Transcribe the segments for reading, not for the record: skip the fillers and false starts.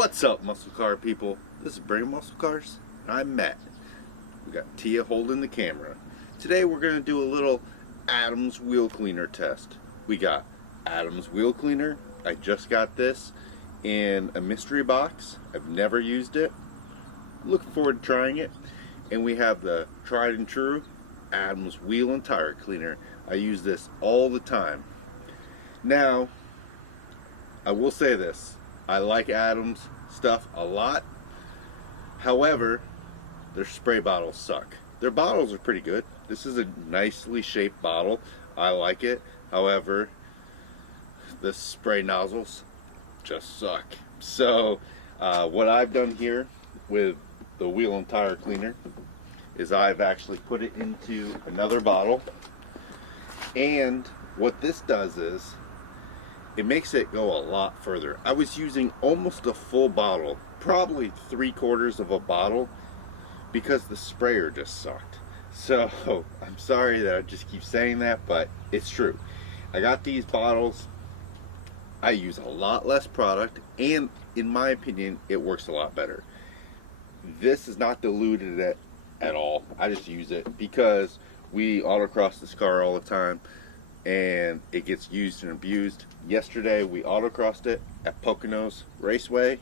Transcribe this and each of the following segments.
What's up, muscle car people? This is Brain Muscle Cars, and I'm Matt. We got Tia holding the camera. Today we're going to do a little Adams wheel cleaner test. We got Adams wheel cleaner. I just got this in a mystery box. I've never used it. Looking forward to trying it. And we have the tried and true Adams wheel and tire cleaner. I use this all the time. Now, I will say this. I like Adams stuff a lot. However, their spray bottles suck. Their bottles are pretty good. This is a nicely shaped bottle. I like it. However, the spray nozzles just suck. So, what I've done here with the wheel and tire cleaner is I've actually put it into another bottle. And what this does is it makes it go a lot further. I was using almost a full bottle, probably 3/4 of a bottle, because the sprayer just sucked. So I'm sorry that I just keep saying that, but it's true. I got these bottles. I use a lot less product, and in my opinion, it works a lot better. This is not diluted at all. I just use it because we autocross this car all the time, and it gets used and abused. Yesterday we autocrossed it at Poconos Raceway.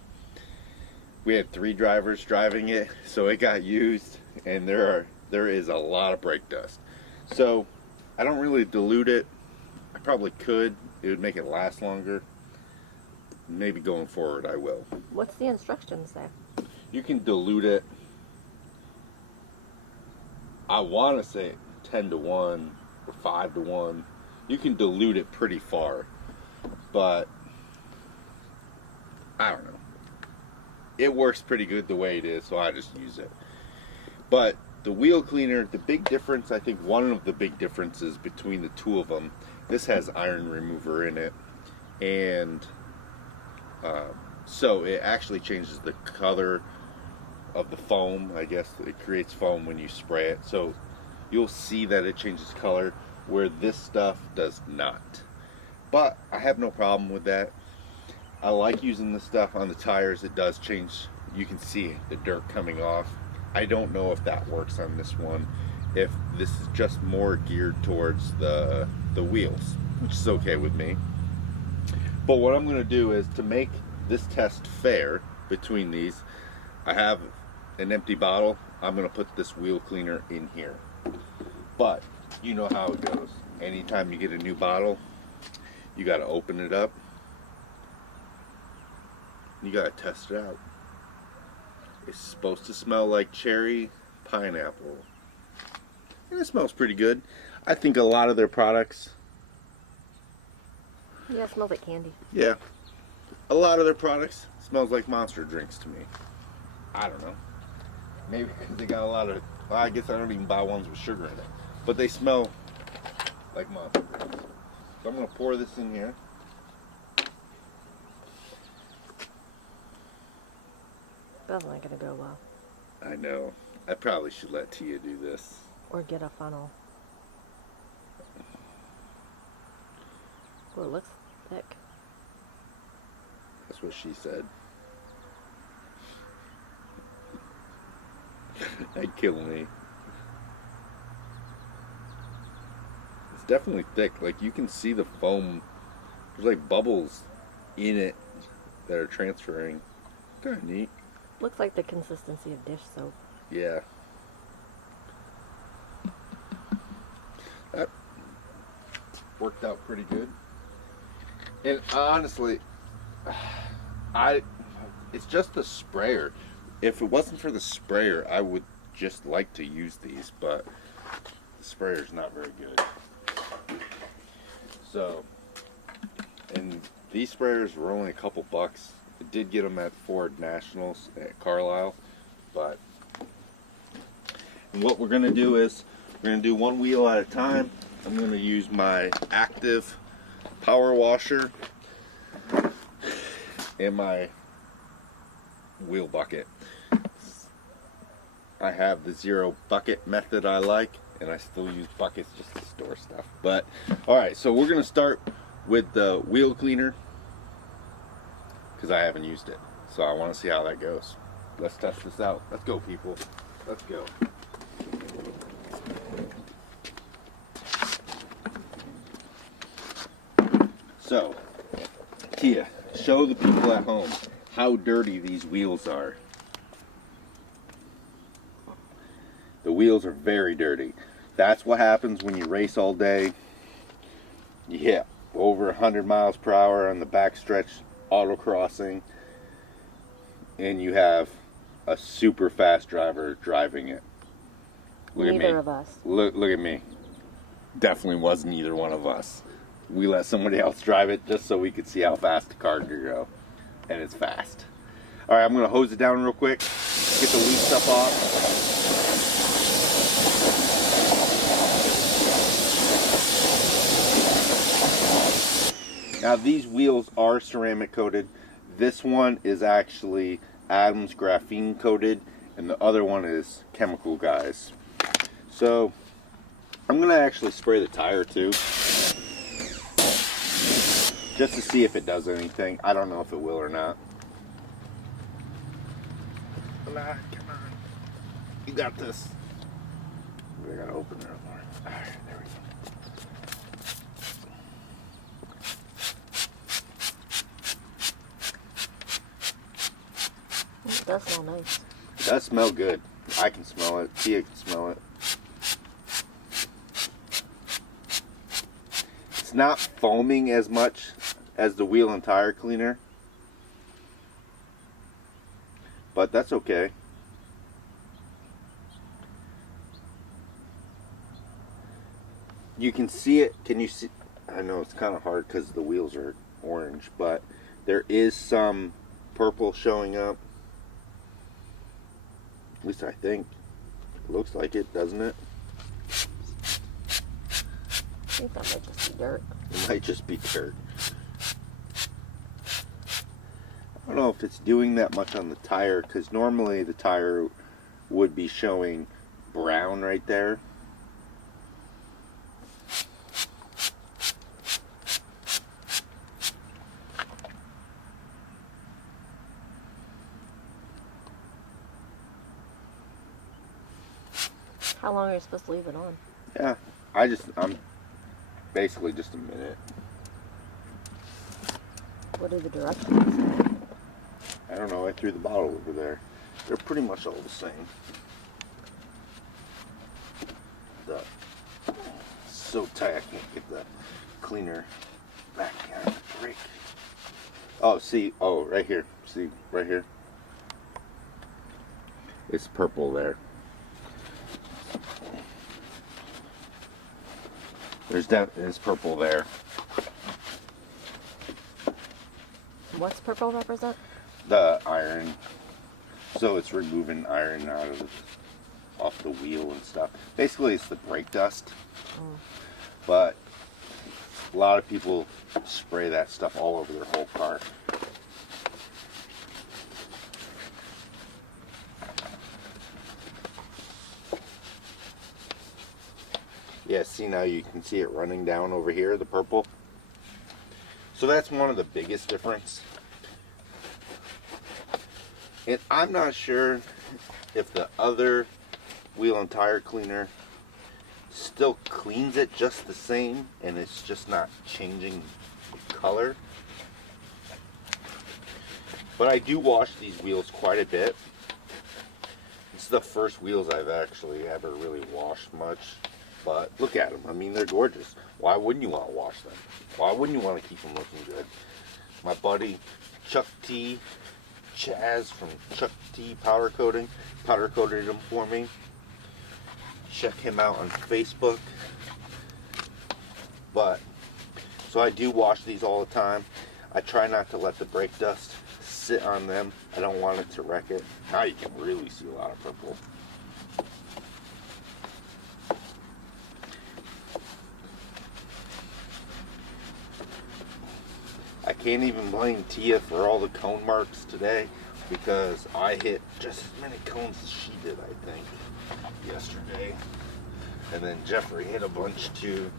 We had 3 drivers driving it, so it got used, and there is a lot of brake dust. So I don't really dilute it. I probably could. It would make it last longer. Maybe going forward I will. What's the instructions say? You can dilute it. I want to say 10-1 or 5-1. You can dilute it pretty far, but I don't know. It works pretty good the way it is, so I just use it. But the wheel cleaner, the big difference, I think one of the big differences between the two of them, this has iron remover in it, and so it actually changes the color of the foam. I guess it creates foam when you spray it, so you'll see that it changes color, where this stuff does not. But I have no problem with that. I like using this stuff on the tires. It does change. You can see the dirt coming off. I don't know if that works on this one, if this is just more geared towards the wheels, which is okay with me. But what I'm going to do is, to make this test fair between these, I have an empty bottle. I'm going to put this wheel cleaner in here. But you know how it goes. Anytime you get a new bottle, you got to open it up. You got to test it out. It's supposed to smell like cherry pineapple. And it smells pretty good. I think a lot of their products... Yeah, it smells like candy. Yeah. A lot of their products smells like Monster drinks to me. I don't know. Maybe because they got a lot of... Well, I guess I don't even buy ones with sugar in it. But they smell like Monster drinks. So I'm going to pour this in here. That's not going to go well. I know. I probably should let Tia do this. Or get a funnel. Well, it looks thick. That's what she said. That'd kill me. It's definitely thick. Like, you can see the foam. There's like bubbles in it that are transferring. Kind of neat. Looks like the consistency of dish soap. Yeah. That worked out pretty good. And honestly, it's just the sprayer. If it wasn't for the sprayer, I would just like to use these, but the sprayer's not very good. So, and these sprayers were only a couple bucks. I did get them at Ford Nationals at Carlisle, but and what we're going to do is we're going to do one wheel at a time. I'm going to use my active power washer and my wheel bucket. I have the zero bucket method I like, and I still use buckets just to store stuff. But alright, so we're going to start with the wheel cleaner because I haven't used it. So I want to see how that goes. Let's test this out. Let's go, people. Let's go. So, Tia, show the people at home how dirty these wheels are. The wheels are very dirty. That's what happens when you race all day. You hit over 100 miles per hour on the backstretch autocrossing, and you have a super fast driver driving it. Look at me. Neither of us. Look at me. Definitely wasn't either one of us. We let somebody else drive it just so we could see how fast the car could go. And it's fast. Alright, I'm going to hose it down real quick. Get the weed stuff off. Now these wheels are ceramic coated. This one is actually Adams graphene coated, and the other one is chemical, guys. So I'm gonna actually spray the tire too, just to see if it does anything. I don't know if it will or not. Come on, you got this. I gotta open it up more. All right, there we go. It does smell nice. It does smell good. I can smell it. Tia can smell it. It's not foaming as much as the wheel and tire cleaner, but that's okay. You can see it. Can you see? I know it's kind of hard because the wheels are orange, but there is some purple showing up. At least I think. It looks like it, doesn't it? I think that might just be dirt. It might just be dirt. I don't know if it's doing that much on the tire, because normally the tire would be showing brown right there. How long are you supposed to leave it on? Yeah, I'm basically just a minute. What are the directions say? I don't know, I threw the bottle over there. They're pretty much all the same. It's so tight I can't get the cleaner back on the brake. Oh, see, right here. See, right here. It's purple there. There's purple there. What's purple represent? The iron. So it's removing iron off the wheel and stuff. Basically, it's the brake dust. But a lot of people spray that stuff all over their whole car. Yeah, see, now you can see it running down over here, the purple. So that's one of the biggest difference. And I'm not sure if the other wheel and tire cleaner still cleans it just the same and it's just not changing the color. But I do wash these wheels quite a bit. It's the first wheels I've actually ever really washed much. But look at them. I mean, they're gorgeous. Why wouldn't you want to wash them? Why wouldn't you want to keep them looking good? My buddy Chuck T. Chaz from Chuck T. Powder coated them for me. Check him out on Facebook. But, so I do wash these all the time. I try not to let the brake dust sit on them. I don't want it to wreck it. Now you can really see a lot of purple. I can't even blame Tia for all the cone marks today because I hit just as many cones as she did, I think, yesterday. And then Jeffrey hit a bunch too.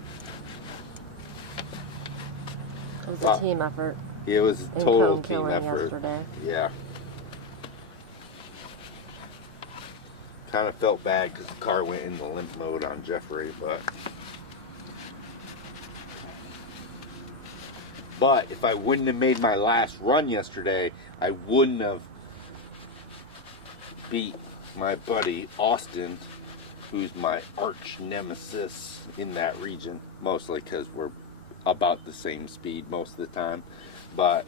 It was a team effort. It was a in total cone team killing effort. yesterday. Yeah. Kind of felt bad because the car went into limp mode on Jeffrey, but if I wouldn't have made my last run yesterday, I wouldn't have beat my buddy Austin, who's my arch nemesis in that region, mostly because we're about the same speed most of the time. But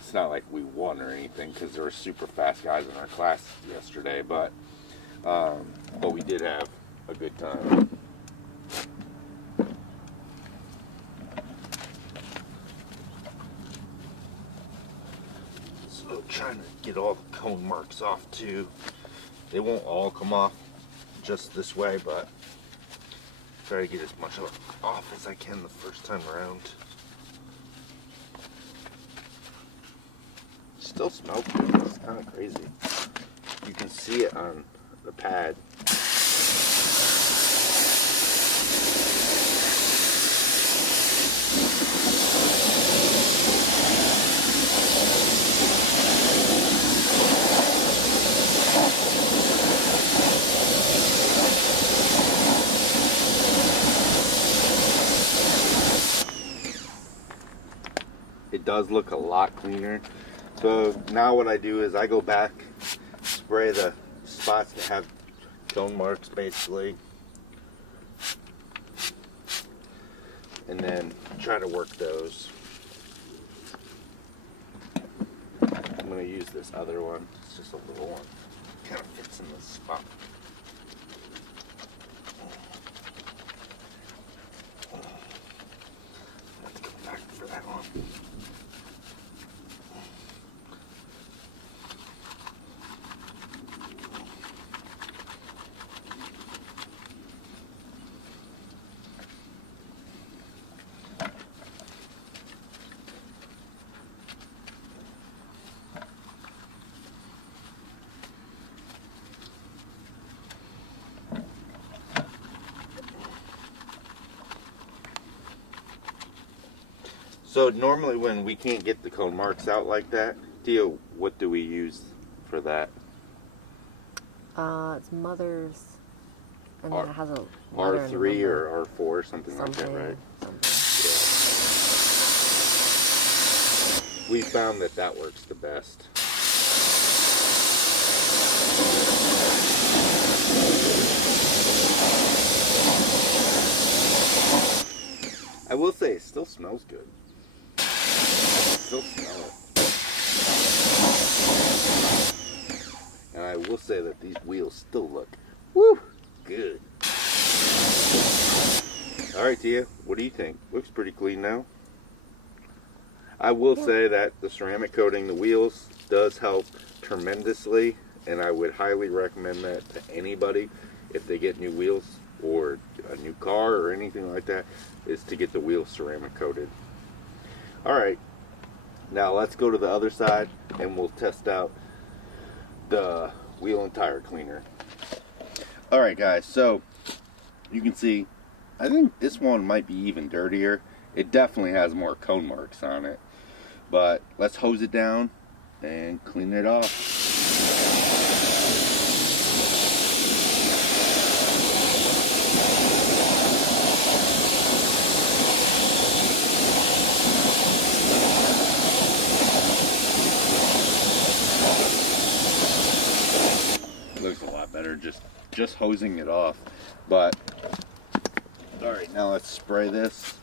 it's not like we won or anything, because there were super fast guys in our class yesterday, but we did have a good time. So trying to get all the cone marks off too. They won't all come off just this way, but try to get as much off as I can the first time around. Still smells good. It's kind of crazy. You can see it on the pad. It does look a lot cleaner. So now what I do is I go back, spray the spots that have cone marks basically, and then try to work those. I'm going to use this other one. It's just a little one. Kind of fits in this spot. I have to come back for that one. So normally when we can't get the cone marks out like that, Theo, what do we use for that? It's Mother's, and then it has a R3 or R4, something like that, right? Yeah. We found that that works the best. I will say it still smells good. Still smell it. And I will say that these wheels still look good. Alright, Tia, what do you think? Looks pretty clean now. I will say that the ceramic coating the wheels does help tremendously, and I would highly recommend that to anybody if they get new wheels or a new car or anything like that, is to get the wheels ceramic coated. Alright, now let's go to the other side and we'll test out the wheel and tire cleaner. Alright guys, so you can see I think this one might be even dirtier. It definitely has more cone marks on it, but let's hose it down and clean it off. Looks a lot better just hosing it off. But all right, now let's spray this.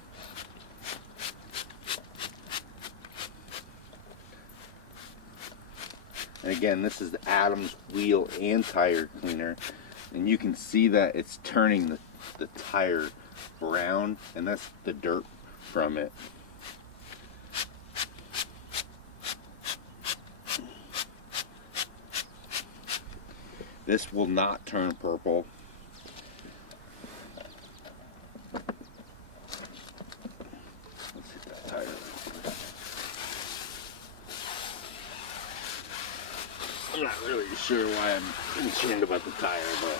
And again, this is the Adams wheel and tire cleaner, and you can see that it's turning the tire brown, and that's the dirt from it. This will not turn purple. Let's hit that tire. I'm not really sure why I'm concerned about the tire, but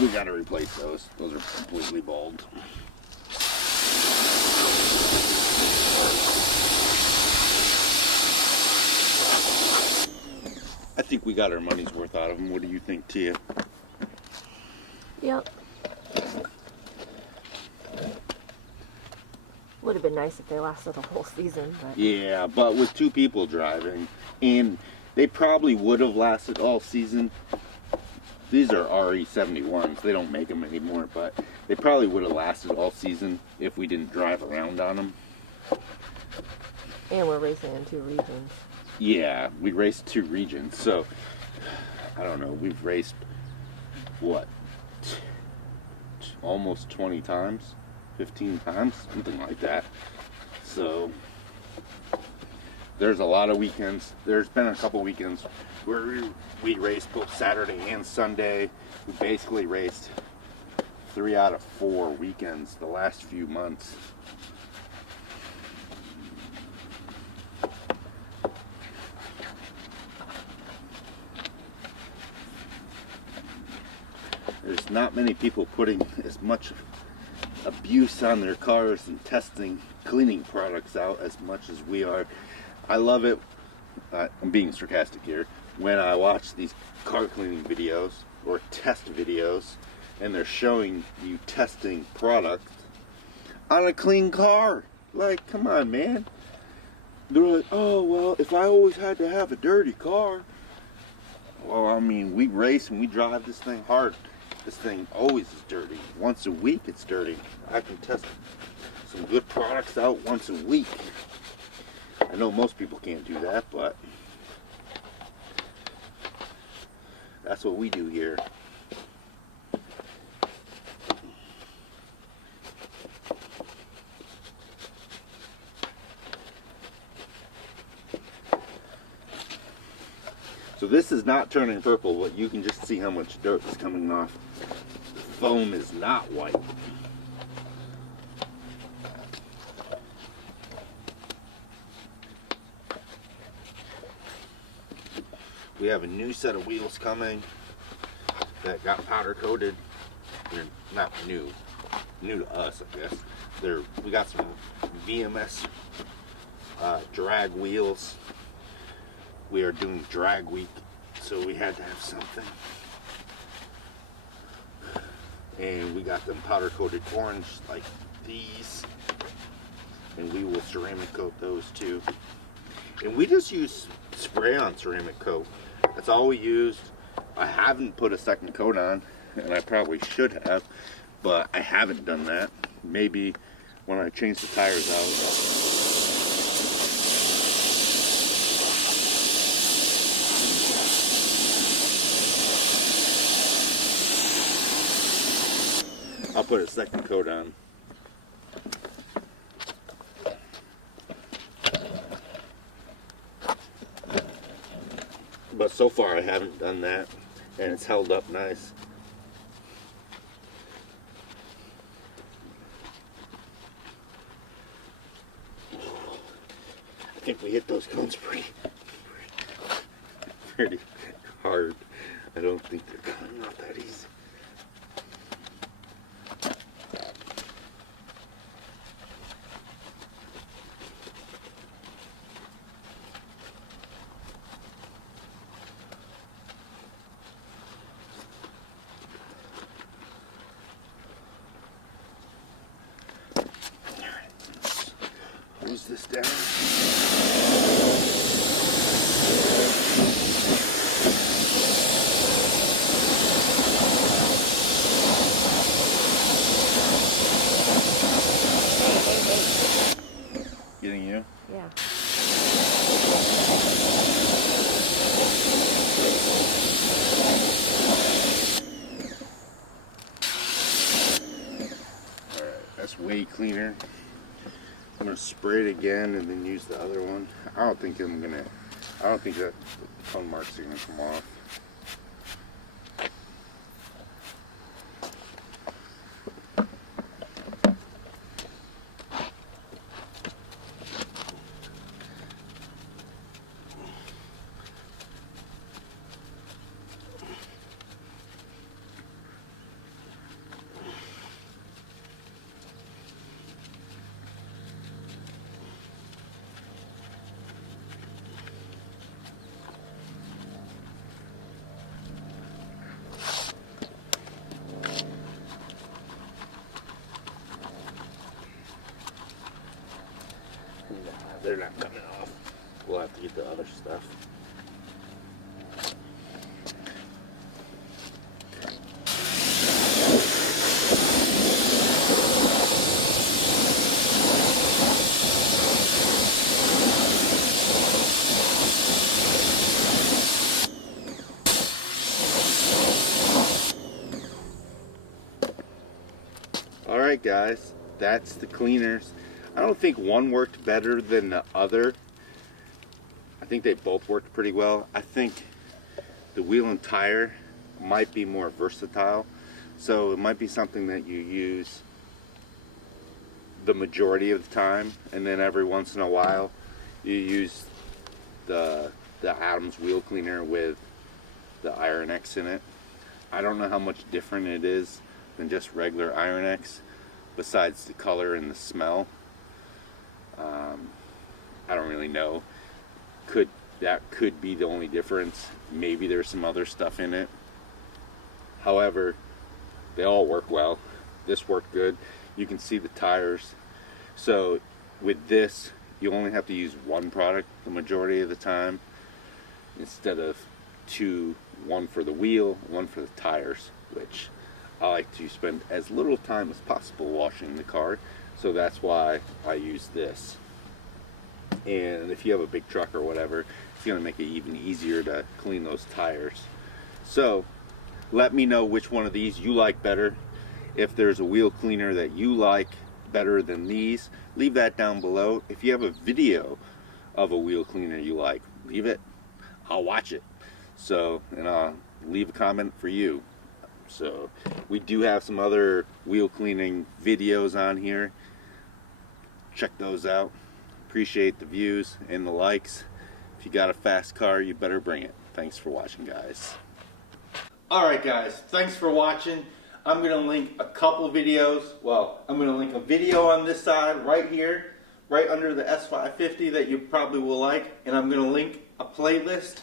we gotta replace those. Those are completely bald. I think we got our money's worth out of them. What do you think, Tia? Yep. Would have been nice if they lasted a whole season, but Yeah, but with 2 people driving, and they probably would have lasted all season. These are RE71s. They don't make them anymore, but they probably would have lasted all season if we didn't drive around on them. and we're racing in 2 regions. Yeah, we raced 2 regions, so I don't know. We've raced, what, almost 20 times? 15 times? Something like that. So there's a lot of weekends. There's been a couple weekends where we raced both Saturday and Sunday. We basically raced 3 out of 4 weekends the last few months. There's not many people putting as much abuse on their cars and testing cleaning products out as much as we are. I love it. I'm being sarcastic here. When I watch these car cleaning videos or test videos and they're showing you testing products on a clean car. Like, come on, man. They're like, oh, well, if I always had to have a dirty car. Well, I mean, we race and we drive this thing hard. This thing always is dirty. Once a week it's dirty. I can test some good products out once a week. I know most people can't do that, but that's what we do here. So this is not turning purple, but you can just see how much dirt is coming off. The foam is not white. We have a new set of wheels coming that got powder coated. They're not new to us, I guess. We got some VMS drag wheels. We are doing drag week, so we had to have something. And we got them powder coated orange like these. And we will ceramic coat those too. And we just use spray on ceramic coat. That's all we used. I haven't put a second coat on, and I probably should have, but I haven't done that. Maybe when I change the tires out. I'll put a second coat on. But so far I haven't done that, and it's held up nice. I think we hit those cones pretty hard. I don't think they're coming off that easy. Close this down. Getting you? Yeah. Alright, that's way cleaner. I'm gonna spray it again and then use the other one. I don't think that the cone marks are gonna come off. we'll have to get the other stuff. Alright guys, that's the cleaners. I don't think one worked better than the other. I think they both worked pretty well. I think the wheel and tire might be more versatile. So it might be something that you use the majority of the time, and then every once in a while you use the Adams wheel cleaner with the Iron X in it. I don't know how much different it is than just regular Iron X, besides the color and the smell. I don't really know. That could be the only difference. Maybe there's some other stuff in it. However, they all work well. This worked good. You can see the tires. So with this, you only have to use one product the majority of the time, instead of two, one for the wheel, one for the tires, which I like to spend as little time as possible washing the car, so that's why I use this. And if you have a big truck or whatever, it's going to make it even easier to clean those tires. So let me know which one of these you like better. If there's a wheel cleaner that you like better than these, leave that down below. If you have a video of a wheel cleaner you like, leave it. I'll watch it. So, and I'll leave a comment for you. So we do have some other wheel cleaning videos on here. Check those out. Appreciate the views and the likes. If you got a fast car, you better bring it. Thanks for watching, guys. Alright guys, thanks for watching. I'm going to link a couple videos. Well, I'm going to link a video on this side right here, right under the S550 that you probably will like. And I'm going to link a playlist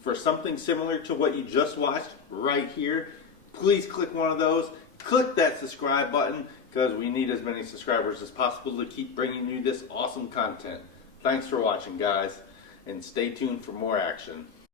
for something similar to what you just watched right here. Please click one of those. Click that subscribe button, because we need as many subscribers as possible to keep bringing you this awesome content. Thanks for watching, guys, and stay tuned for more action.